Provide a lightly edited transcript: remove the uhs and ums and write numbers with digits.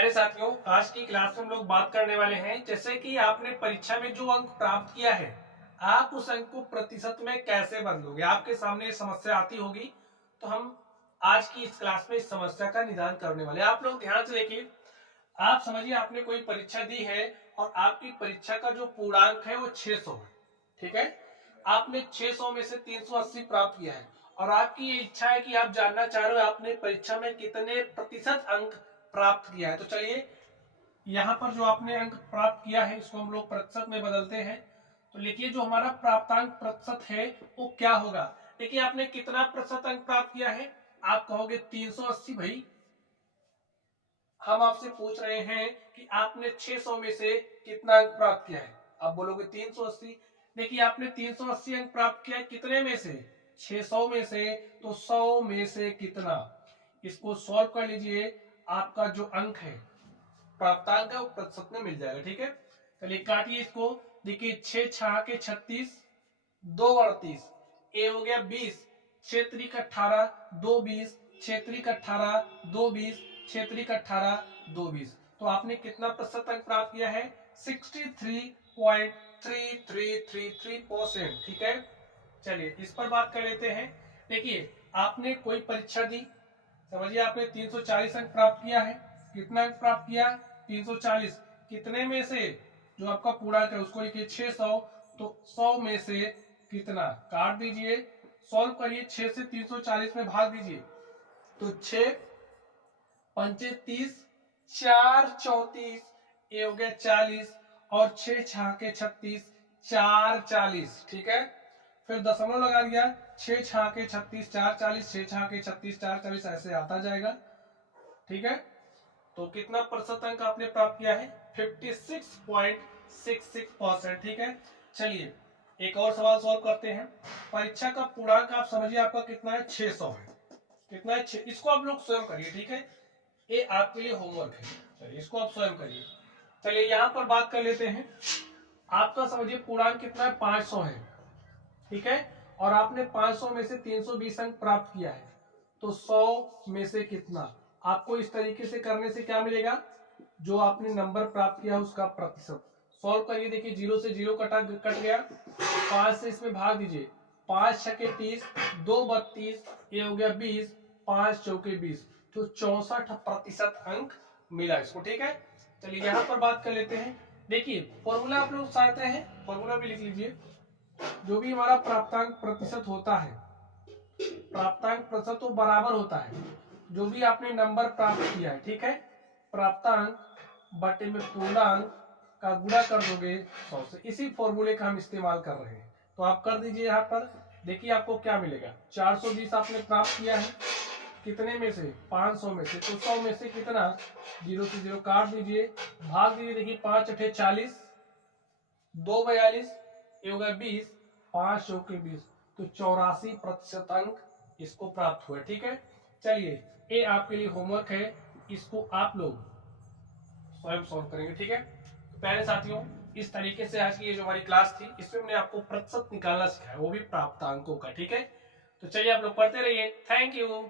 प्यारे साथियों, आज की क्लास में हम लोग बात करने वाले हैं जैसे कि आपने परीक्षा में जो अंक प्राप्त किया है आप उस अंक को प्रतिशत में कैसे बदलोगे। आपके सामने ये समस्या आती होगी, तो हम आज की इस क्लास में इस समस्या का निदान करने वाले हैं। आप लोग ध्यान से देखिए, आप समझिए आपने कोई परीक्षा दी है और आपकी परीक्षा का जो पूर्णांक है वो 600 है। ठीक है, आपने 600 में से 380 प्राप्त किया है और आपकी ये इच्छा है कि आप जानना चाह रहे हो आपने परीक्षा में कितने प्रतिशत अंक प्राप्त किया है। तो चलिए, यहाँ पर जो आपने अंक प्राप्त किया है इसको हम लोग प्रतिशत में बदलते हैं। तो लिखिए, जो हमारा प्राप्तांक प्रतिशत है वो क्या होगा। देखिए, आपने कितना प्रतिशत अंक प्राप्त किया है, आप कहोगे 380। भाई, हम आपसे पूछ रहे हैं कि आपने 600 में से कितना अंक प्राप्त किया है, आप बोलोगे 380। देखिए, आपने 380 अंक प्राप्त किया है, कितने में से, 600 में से, तो 100 में से कितना। इसको सॉल्व कर लीजिए, आपका जो अंक है प्राप्तांक है वो प्रतिशत में मिल जाएगा। ठीक है, चलिए काटिए इसको। देखिए, 6 छह के 36, 2 38, ए हो गया 20, 6 त्रिक 18, 2 20, 6 त्रिक 18, 2 20, 6 त्रिक 18, 2 20। तो आपने कितना प्रतिशत अंक प्राप्त किया है, 63.3333%। ठीक है, चलिए इस पर बात कर लेते हैं। देखिए, आपने कोई परीक्षा दी, समझिए आपने 340 अंक प्राप्त किया है। कितना अंक प्राप्त किया, 340। कितने में से, जो आपका पूर्णांक है उसको लिखिए 600, तो 100 में से कितना, काट दीजिए, सॉल्व करिए, 6 से 340 में भाग दीजिए, तो 6 पंचे 30, 4 34, ये हो गया 40, और 6 छह के 36, 4 40। ठीक है, फिर दशमलव लगा दिया, 6 छह के 36, 4 40, 6 छह के 36, 4 40, ऐसे आता जाएगा। ठीक है, तो कितना प्रतिशत अंक आपने प्राप्त किया है, 56.66%। ठीक है, चलिए एक और सवाल सॉल्व करते हैं। परीक्षा का पूर्णांक आप समझिए आपका कितना है, 600 है। कितना है, इसको आप लोग स्वयं करिए। ठीक है, ये आपके लिए होमवर्क है, चलिए इसको आप स्वयं करिए। चलिए यहाँ पर बात कर लेते हैं। आपका समझिए पूर्णांक कितना है, 500 है। ठीक है, और आपने 500 में से 320 अंक प्राप्त किया है, तो 100 में से कितना। आपको इस तरीके से करने से क्या मिलेगा, जो आपने नंबर प्राप्त किया उसका प्रतिशत। सॉल्व करिए, देखिए 0 से 0 कट गया, 5 से इसमें भाग दीजिए, 5 छके 30, 2 32, ये हो गया 20, 5 चौके 20, तो 64% अंक मिला इसको। ठीक है, चलिए यहाँ पर बात कर लेते हैं। देखिए, फॉर्मूला आप लोग चाहते हैं, फॉर्मूला भी लिख लीजिए। जो भी हमारा प्राप्तांक प्रतिशत होता है, प्राप्तांक प्रतिशत तो बराबर होता है जो भी आपने नंबर प्राप्त किया है। ठीक है, प्राप्तांक बटे में पूर्णांक का गुणा कर दोगे 100 से। इसी फॉर्मूले का हम इस्तेमाल कर रहे हैं, तो आप कर दीजिए। यहाँ पर देखिए आपको क्या मिलेगा, 420 आपने प्राप्त किया है, कितने में से, 500 में से, तो 100 में से कितना, 0 से 0 काट दीजिए, भाग दीजिए। देखिए 5 अठे 40, 2 42, ये होगा 20, 5 चौके 20, तो 84% अंक इसको प्राप्त हुआ। ठीक है, चलिए ये आपके लिए होमवर्क है, इसको आप लोग स्वयं सॉल्व करेंगे। ठीक है, तो प्यारे साथियों, इस तरीके से आज की ये जो हमारी क्लास थी इसमें मैंने आपको प्रतिशत निकालना सिखाया, वो भी प्राप्तांकों का। ठीक है, तो चलिए आप लोग पढ़ते रहिए। Thank you.